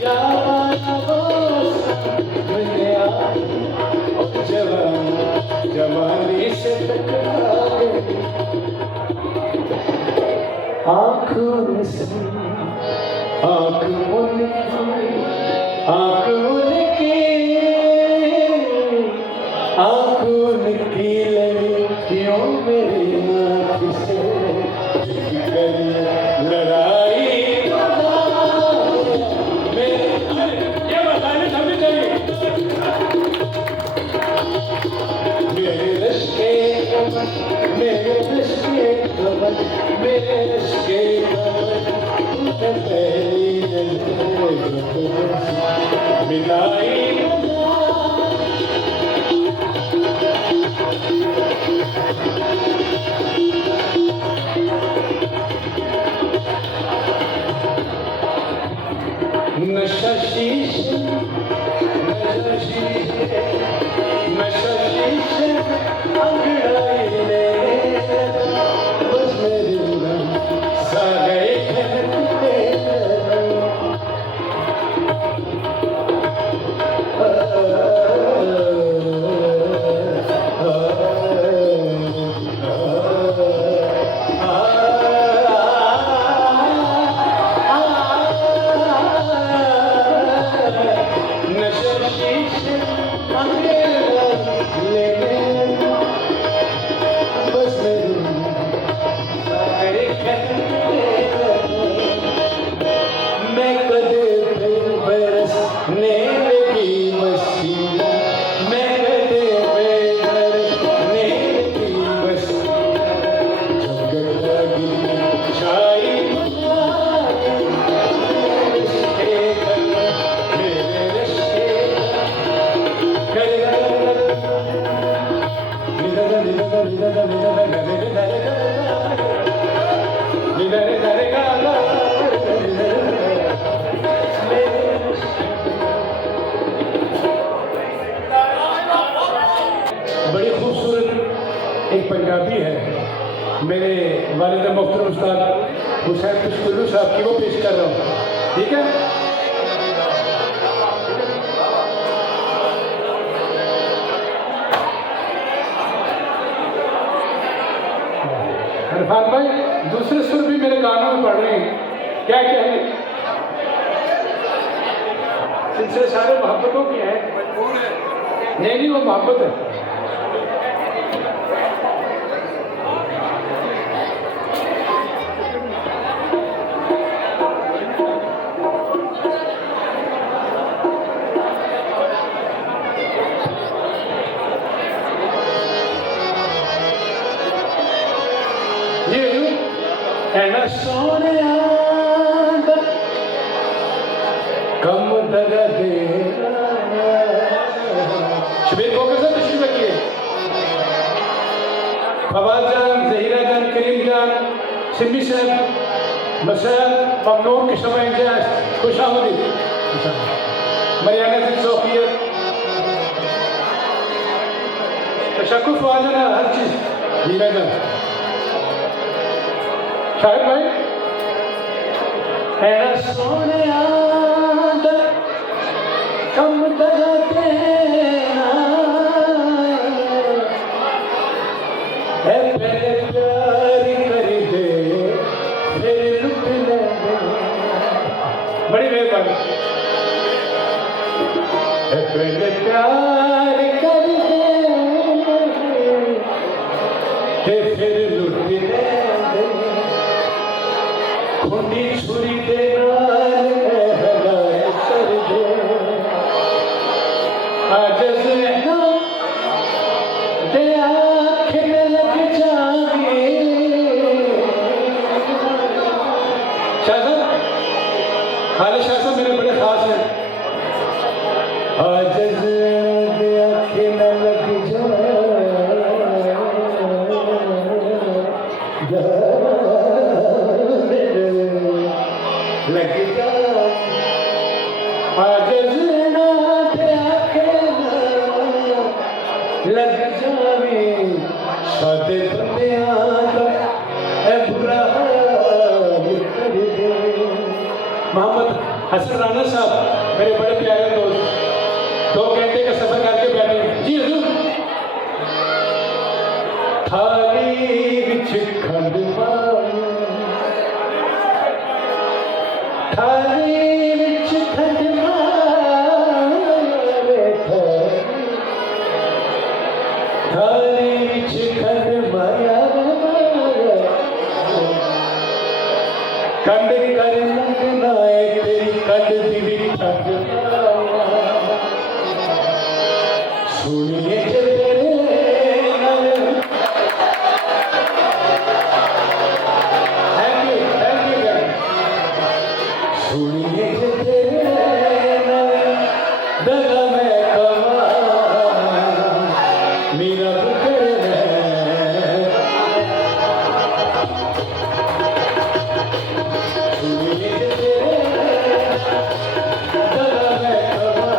जाना वो दुनिया जवानी से टकरा गई आँखों से आँख उनकी लड़कियों मेरी आँख से लड़ाई ये बताने समझ चाहिए मेरे रिश्ते मेरे रिश्ते मेरे रिश्ते मिलाई नशा शीशे अंगड़ाई ले बस मेरे सा गए बड़ी खूबसूरत एक पंजाबी है मेरे वालिद मोहतरम उस्ताद हुसैन कुल्लू साहब की, वो पेश कर रहा हूँ, ठीक है। इरफान भाई दूसरे सुर भी मेरे गानों में पढ़ रहे हैं, क्या क्या है सिलसिले सारे मोहब्बतों के हैं। नहीं वो मोहब्बत है। ऐना सोने कम दगा दे शबीर को कैसे तशरीफ रखिए। फवाद जान, जहीरा जान, करीम जान, सिमी साहब, मसैल ममनून की शमा इंजाज खुश आमदीद। मरियाना सिंह सोफिया तशक्कुर वाजना हर चीज हीरा जान शाहिद भाई ऐना सोने कम दगा देना पहले प्यार कर दे फिर लुट ले। बड़ी मेहरबानी। पहले प्यार कर दे फिर लुट ले खुंडी छुरी दे कर दे आजज़ ना दे आँखें लग जाए। शाह साहब, खालिद शाह साहब मेरे बड़े खास हैं। आजज़ दे आँखें लग जाए लग जा आजज़ ना दे आँखें लग जावे सादे बंदे बुरा कर दे। मोहम्मद हसन राना साहब मेरे बड़े प्यारे दोस्त, 2 घंटे का सफर करके बैठे। जी हजूर। थाली विच खंड पाओ, थाली विच खंड मावे, थाली विच खंड माया, कंड कर लगना है तेरी कंड दी भी ठंड, सुनिए जे तेरे नाल। Thank you guys. सुनिए जे तेरे नाल दगा मैं कमा, मेरा बुकर है। सुनिए जे तेरे दगा मैं कमा,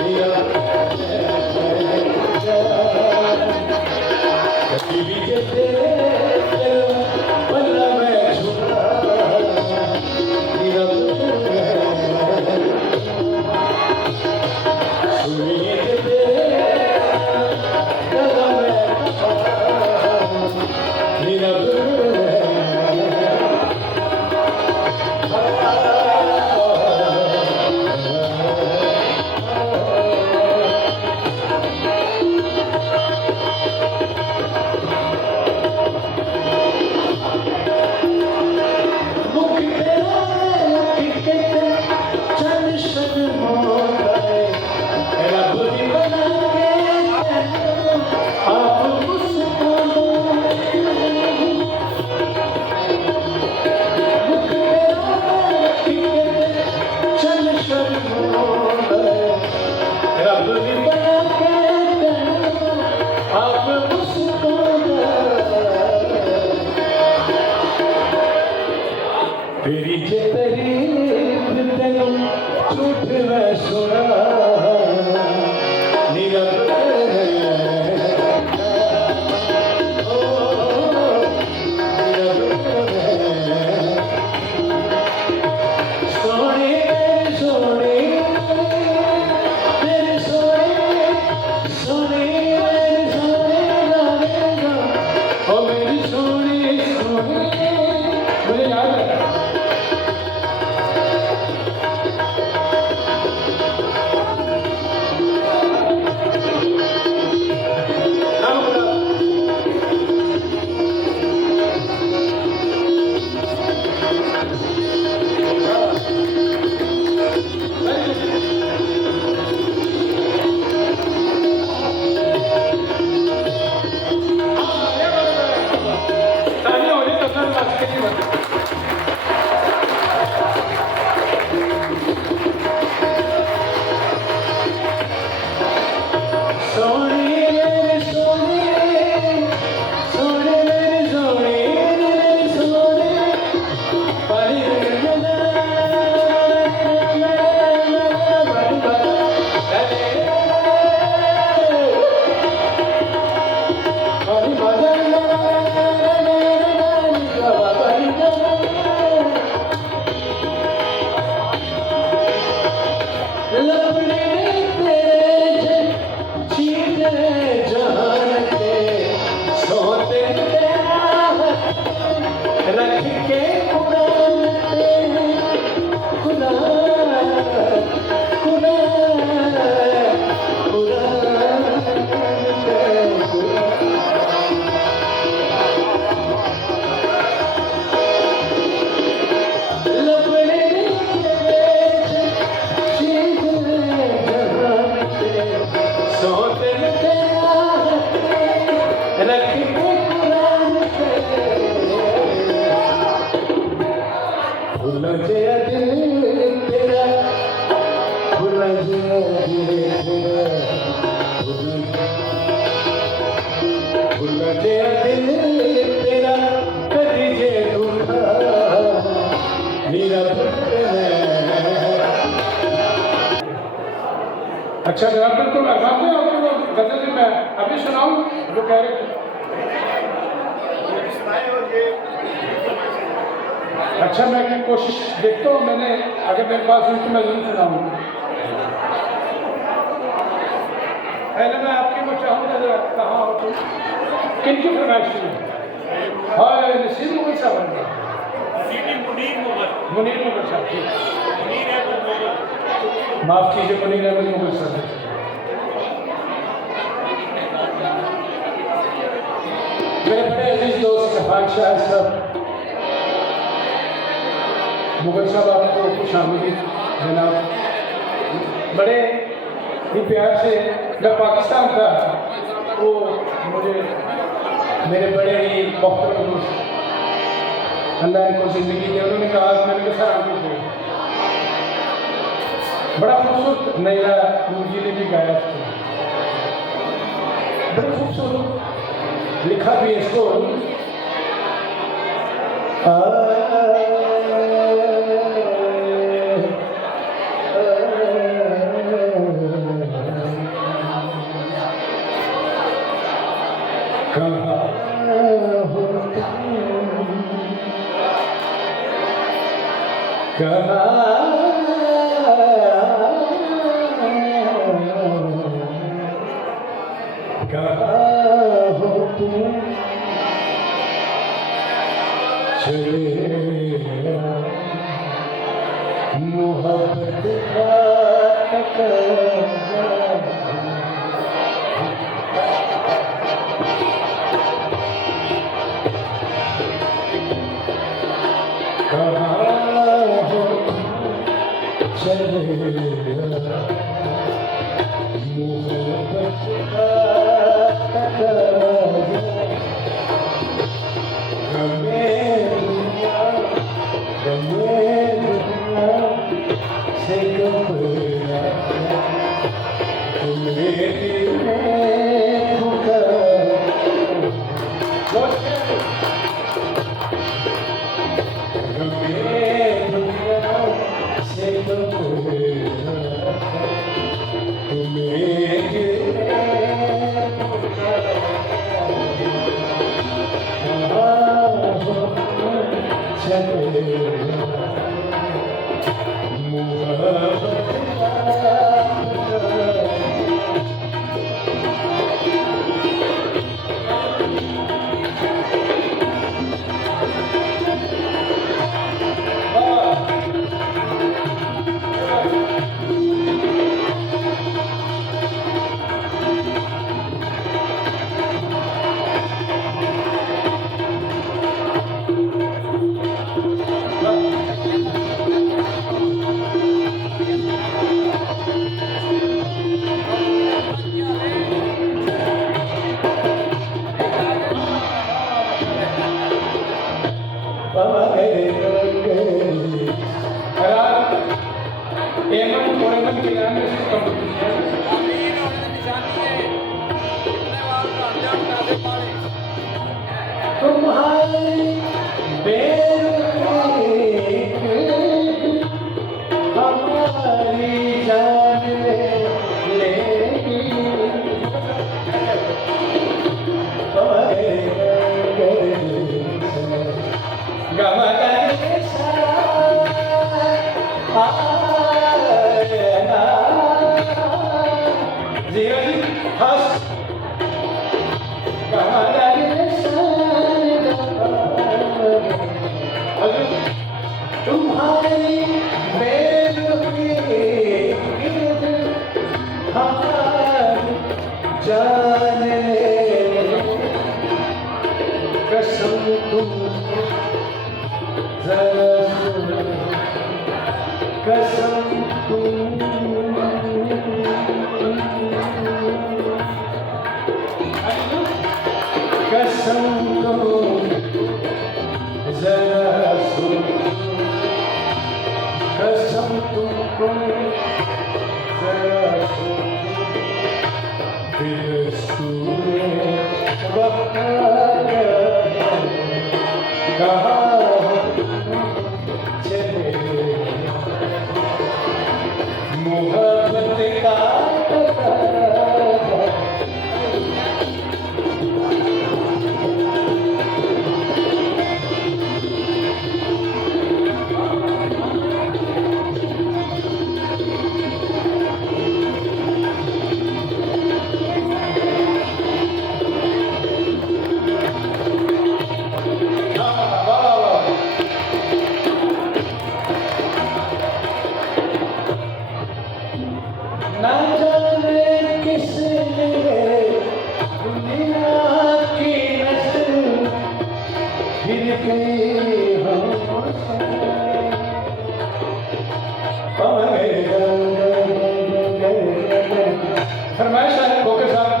मेरा कभी भी जे तेरे पल्ला मैं छुड़ा, मेरा बुकर है। सुनिए जे तेरे दगा मैं कमा, मेरा बुकर है। मुख तेरा टिकट चल शर्मो गए, रब भी बना के आप मुस्कुराओ। मुख तेरा टिकट चल शर्मो गए, रब भी बना के आप मुस्कुराओ। तेरी जे तारीफ तेनू झूठ मैं सुना, नीरव है। ओ नीरव है। सोने सोने तेरे सोने सोने मेरे सोने लगेगा, ओ मेरी सोनी सोनी। मुझे याद है अच्छा जरा बिल्कुल आपको गजल में अभी सुनाऊं जो कह रहे थे। अच्छा मैं कोशिश देखता हूँ, मैंने अगर मेरे पास हुई तो मैं जरूर सुनाऊंगा। पहले मैं आपकी वो चाहूँगा जरा कहाँ हो तुम, किन की फरमाइश है? हाँ नसीब मुगल साहब बन गया, मुनीर मुगल साहब, ठीक माफ कीजिए, मुनीर अहमद मुगल साहब। मेरे बड़े अजीज दोस्त इरफान शाह साहब, मुगल साहब आपको खुश आमदीद जनाब। बड़े ही प्यार से जब पाकिस्तान था वो मुझे मेरे बड़े ही मोहतरम दोस्त अल्लाह इनको ज़िंदगी दी, उन्होंने कहा मैंने कहा सर आपको बड़ा खूबसूरत नया जी ने भी गाया था, बड़ा खूबसूरत लिखा भी इसको। मोहब्बत फरमाइश है ओके साहब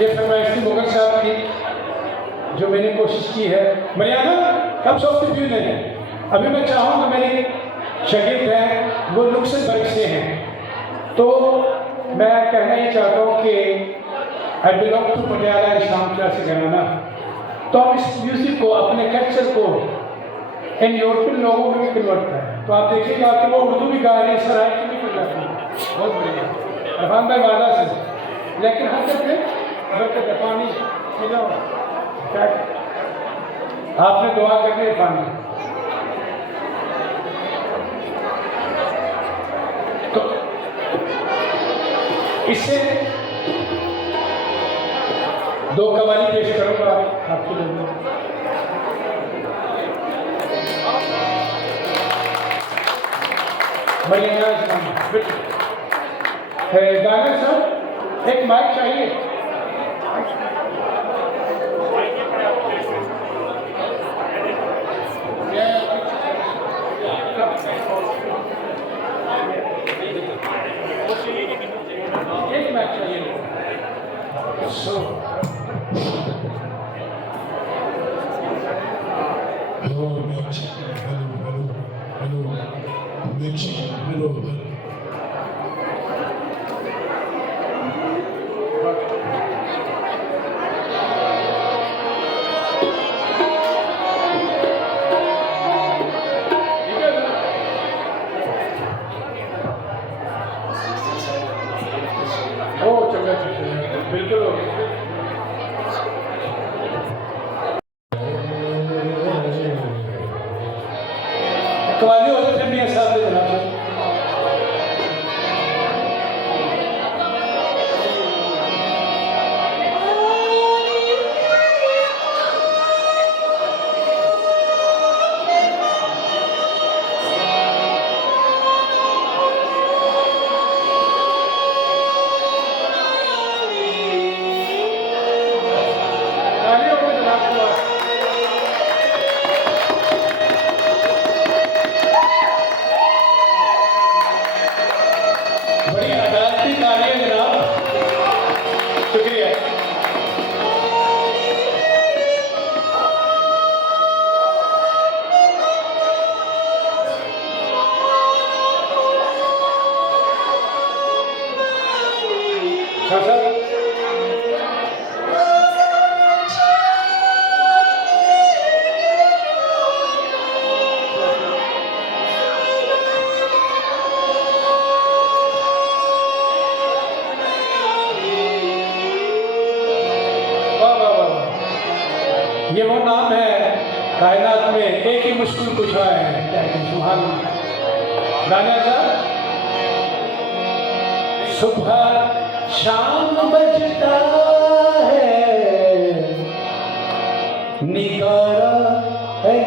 ये फरमाइश थी मुगल साहब की जो मैंने कोशिश की है। मर्यादा कब सोचते क्यों नहीं? अभी मैं चाहूँगा मेरी शागिर्द है वो लुक्समबर्ग से हैं, तो मैं कहना ये चाहता हूँ कि आई बिलोंग टू पटियाला इस्लाम क्लासिक घराना, तो हम इस म्यूज़िक को अपने कल्चर को इन यूरोपियन लोगों में भी कन्वर्ट करें। तो आप देखिएगा कि वो उर्दू भी गा रहे हैं, सराय की भी कर जाती है, बहुत बढ़िया अरफान भाई वादा से। लेकिन हम करते बरकत पानी मिला क्या आपने दुआ करनी है पानी, तो इससे दो कवाली पेश करूंगा आपके लिए। गाना सर एक माइक चाहिए। एक माइक चाहिए। बिल्कुल कवाली होते थे मियां साहब के जनाब ये वो नाम है कायनात में एक ही मुश्किल कुशा है, क्या है सुभान गाना था। सुबह शाम बजता है निगारा है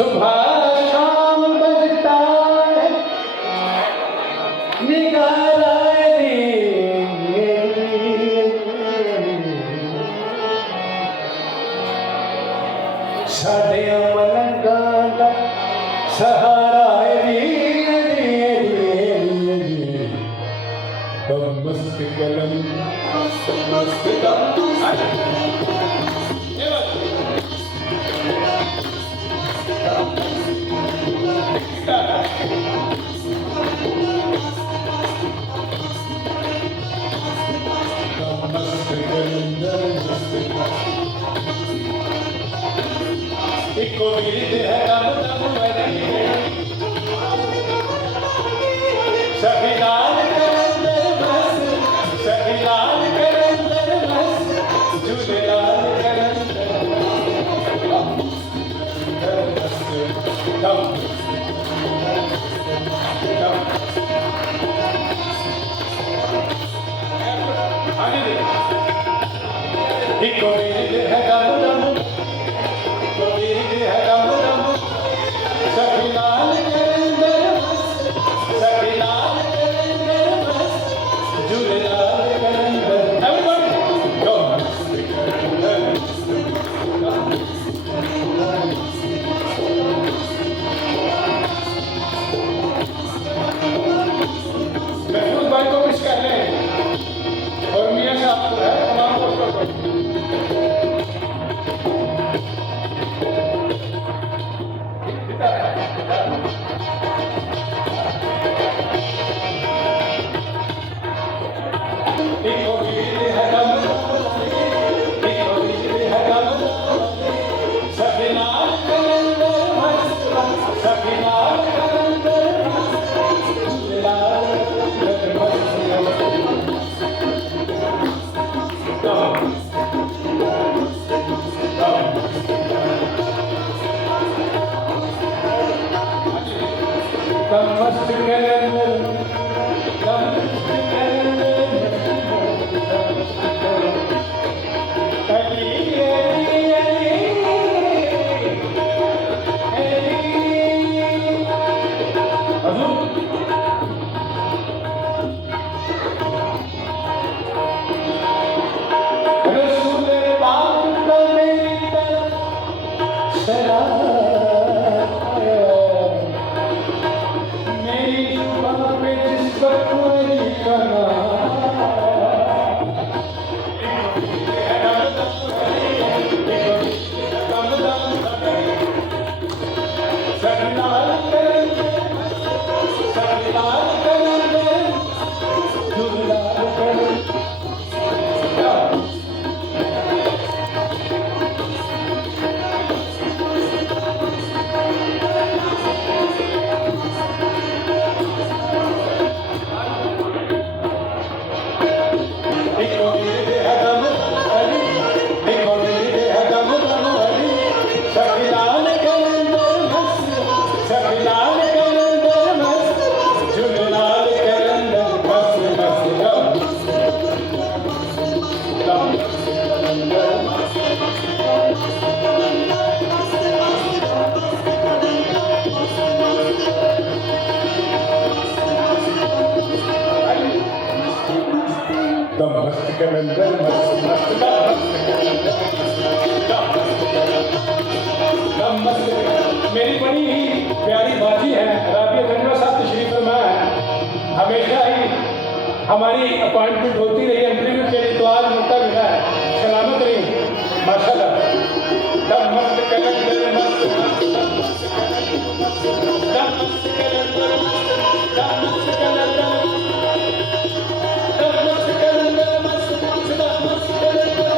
सुबह शाम बजता है निगारा साढ़े मलंगा का सहारा मस्त कलम मस्त मेरी बड़ी ही प्यारी बाजी है राबिया तनवा साहब तशरीफ फरमा है। हमेशा ही हमारी अपॉइंटमेंट होती रही, इंटरव्यू के लिए तो आज मौका मिला है। सलामत रही माशाल्लाह। दम मस्त कलंदर मस्त दम मस्त कलंदर दम मस्त कलंदर दम मस्त कलंदर मस्त दम मस्त कलंदर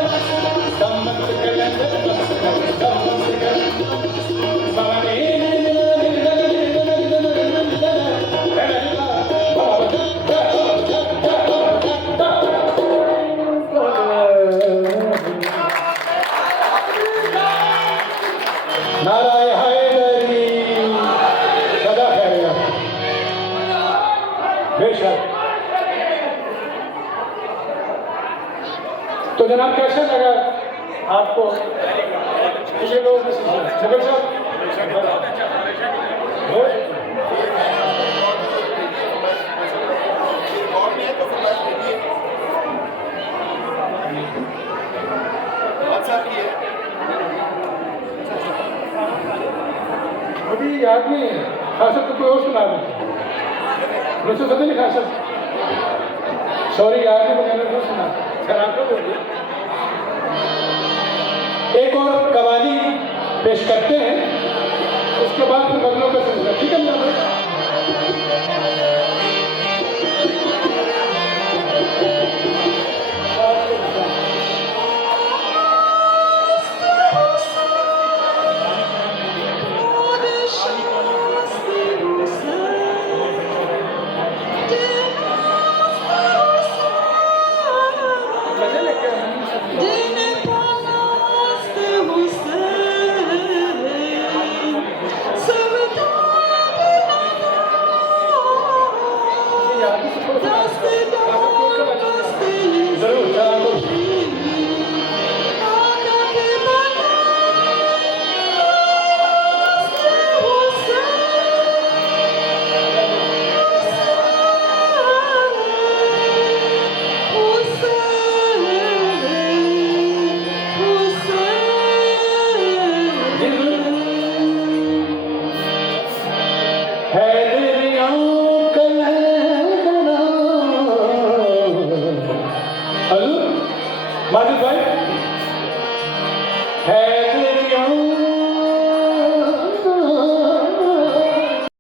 दम मस्त कलंदर मस्त दम मस्त कलंदर तो जनाब कैसे लगा आपको? मुगल साहब याद नहीं है। खास तो कोई और सुना दे। मुझे पता नहीं खास। सॉरी याद नहीं, मैंने तो सुना। खराब कर दिया। एक और कवाली पेश करते हैं, उसके बाद फिर बदलों का सिलसिला। ठीक है मेरा भाई? जरूर चला दो। माजिद भाई